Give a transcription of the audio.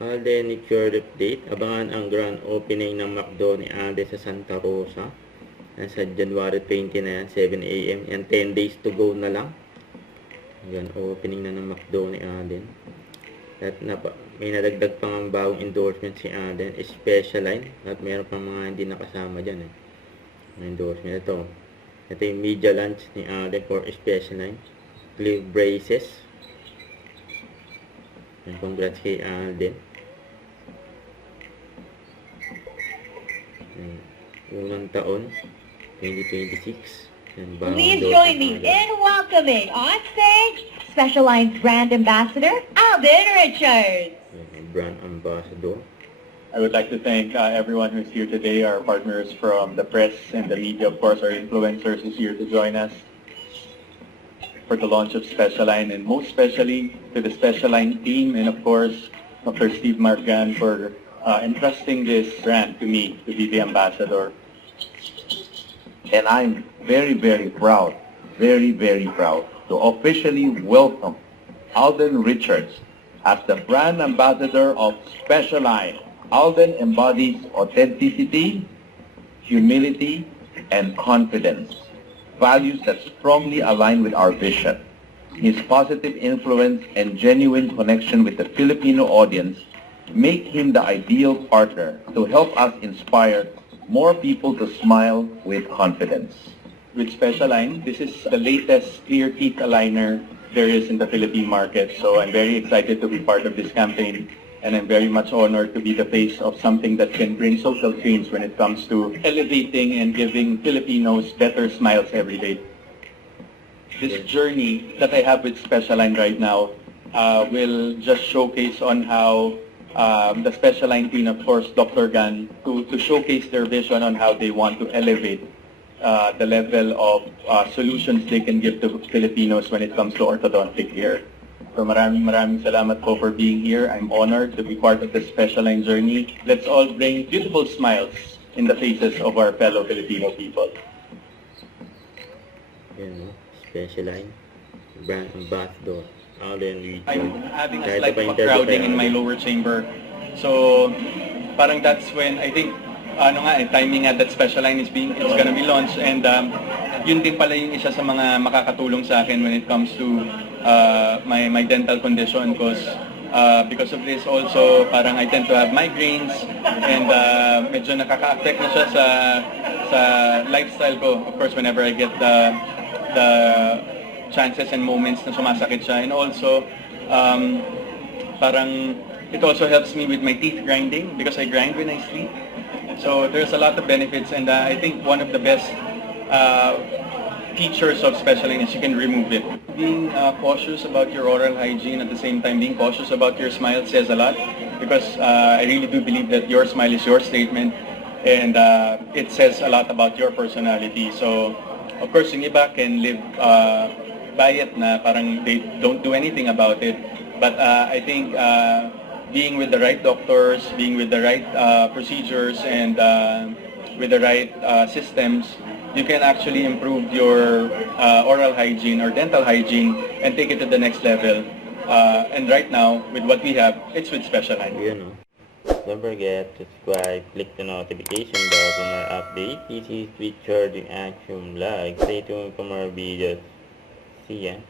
Alden Cure update. Abangan ang grand opening ng McDo ni Alden sa Santa Rosa. Nasa January 20 na yan, 7 AM. Yan, 10 days to go na lang. Yan, opening na ng McDo ni Alden. At may nadagdag pang ang bagong endorsement si Alden, Specialine. At meron pang mga hindi nakasama dyan. May endorsement. Ito yung media lunch ni Alden for Specialine. Cliff braces. And congrats kay Alden. Unang taon, 2026. Please join me in welcoming on stage Specialine's brand ambassador, Alden Richards. Brand ambassador. I would like to thank everyone who's here today, our partners from the press and the media, of course, our influencers who's here to join us for the launch of Specialine, and most especially to the Specialine team, and of course, Dr. Steve Margan for entrusting this brand to me to be the ambassador. And I'm very, very proud to officially welcome Alden Richards as the brand ambassador of Specialine. Alden embodies authenticity, humility, and confidence, values that strongly align with our vision. His positive influence and genuine connection with the Filipino audience make him the ideal partner to help us inspire more people to smile with confidence. With Specialine, this is the latest clear teeth aligner there is in the Philippine market, so I'm very excited to be part of this campaign, and I'm very much honored to be the face of something that can bring social change when it comes to elevating and giving Filipinos better smiles every day. This journey that I have with Specialine right now will just showcase on how the Specialine team, of course, Dr. Gan, to showcase their vision on how they want to elevate the level of solutions they can give to Filipinos when it comes to orthodontic care. So maraming salamat po for being here. I'm honored to be part of the Specialine journey. Let's all bring beautiful smiles in the faces of our fellow Filipino people. Yan, Specialine, brand ambassador, Alden Richards. I'm having a slight crowding in my lower chamber. So parang that's when I think timing at that Specialine it's gonna be launched, and yun din pala yung isa sa mga makakatulong sa akin when it comes to my dental condition, because of this also parang I tend to have migraines, and medyo nakaka-affect na siya sa lifestyle ko, of course, whenever I get the chances and moments na sumasakit siya. And also parang it also helps me with my teeth grinding because I grind when I sleep. So there's a lot of benefits, and I think one of the best features of Specialine is you can remove it. Being cautious about your oral hygiene, at the same time being cautious about your smile, says a lot, because I really do believe that your smile is your statement, and it says a lot about your personality. So of course yung iba can live by it na parang they don't do anything about it, but I think being with the right doctors, being with the right procedures, and with the right systems, you can actually improve your oral hygiene or dental hygiene and take it to the next level. And right now, with what we have, it's with Specialine. Don't forget to subscribe, click the notification bell for more updates. This is Richard Action Vlog. Stay tuned for more videos. See ya.